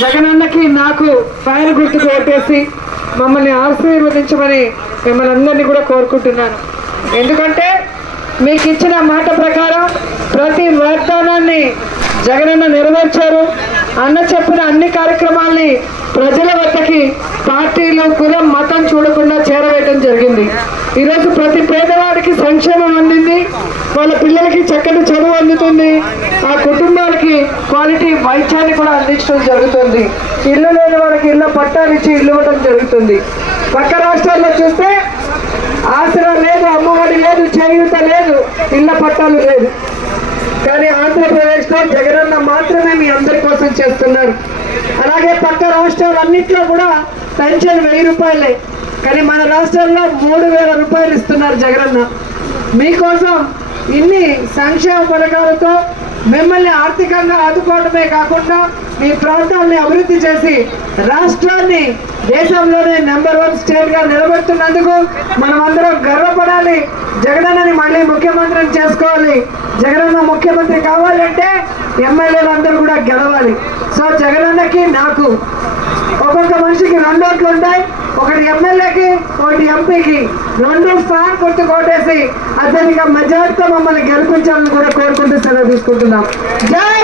జగనన్నకి నాకు ఫైర్ గుర్తుకు ఓటేసి మమ్మల్ని ఆశీర్వదించమని మిమ్మల్ని అందరినీ కూడా కోరుకుంటున్నాను. ఎందుకంటే మీకు ఇచ్చిన మాట ప్రకారం ప్రతి వాగ్దానాన్ని జగనన్న నెరవేర్చారు. అన్న చెప్పిన అన్ని కార్యక్రమాల్ని ప్రజల వద్దకి పార్టీలు కులం మతం చూడకుండా చేరవేయడం జరిగింది. ఈరోజు ప్రతి పేదవాడికి సంక్షేమం అందింది, వాళ్ళ పిల్లలకి చక్కటి చదువు అందుతుంది, ఆ కుటుంబాలకి క్వాలిటీ వైద్యాన్ని కూడా అందించడం జరుగుతుంది. ఇల్లు లేని వాళ్ళకి ఇళ్ళ పట్టాలు ఇచ్చి ఇల్లు ఇవ్వడం జరుగుతుంది. పక్క రాష్ట్రాల్లో చూస్తే ఆసరా లేదు, అమ్మఒడి లేదు, చేయూత లేదు, ఇళ్ళ పట్టాలు లేదు. కానీ ఆంధ్రప్రదేశ్లో జగనన్న మాత్రమే మీ అందరి కోసం చేస్తున్నారు. అలాగే పక్క రాష్ట్రాలన్నింటిలో కూడా పెన్షన్ 1000 రూపాయలే, కానీ మన రాష్ట్రంలో 3000 రూపాయలు ఇస్తున్నారు జగనన్న. మీకోసం ఇన్ని సంక్షేమ పథకాలతో మిమ్మల్ని ఆర్థికంగా ఆదుకోవడమే కాకుండా మీ ప్రాంతాన్ని అభివృద్ధి చేసి రాష్ట్రాన్ని దేశంలోనే నెంబర్ 1 స్టేట్గా నిలబెడుతున్నందుకు మనమందరం గర్వపడాలి. జగనన్నని మళ్ళీ ముఖ్యమంత్రిని చేసుకోవాలి. జగనన్న ముఖ్యమంత్రి కావాలంటే ఎమ్మెల్యేలు అందరూ కూడా గెలవాలి. సో జగనన్నకి నాకు ఒక్కొక్క మనిషికి 2 ఓట్లు ఉంటాయి. ఒకటి ఎమ్మెల్యేకి, ఒకటి ఎంపీకి. 2 ఫ్యాన్ గుర్తు కొట్టేసి అత్యధిక మెజార్టీతో మమ్మల్ని గెలిపించాలని కూడా కోరుకుంటూ సెలవు తీసుకుంటున్నాం. జై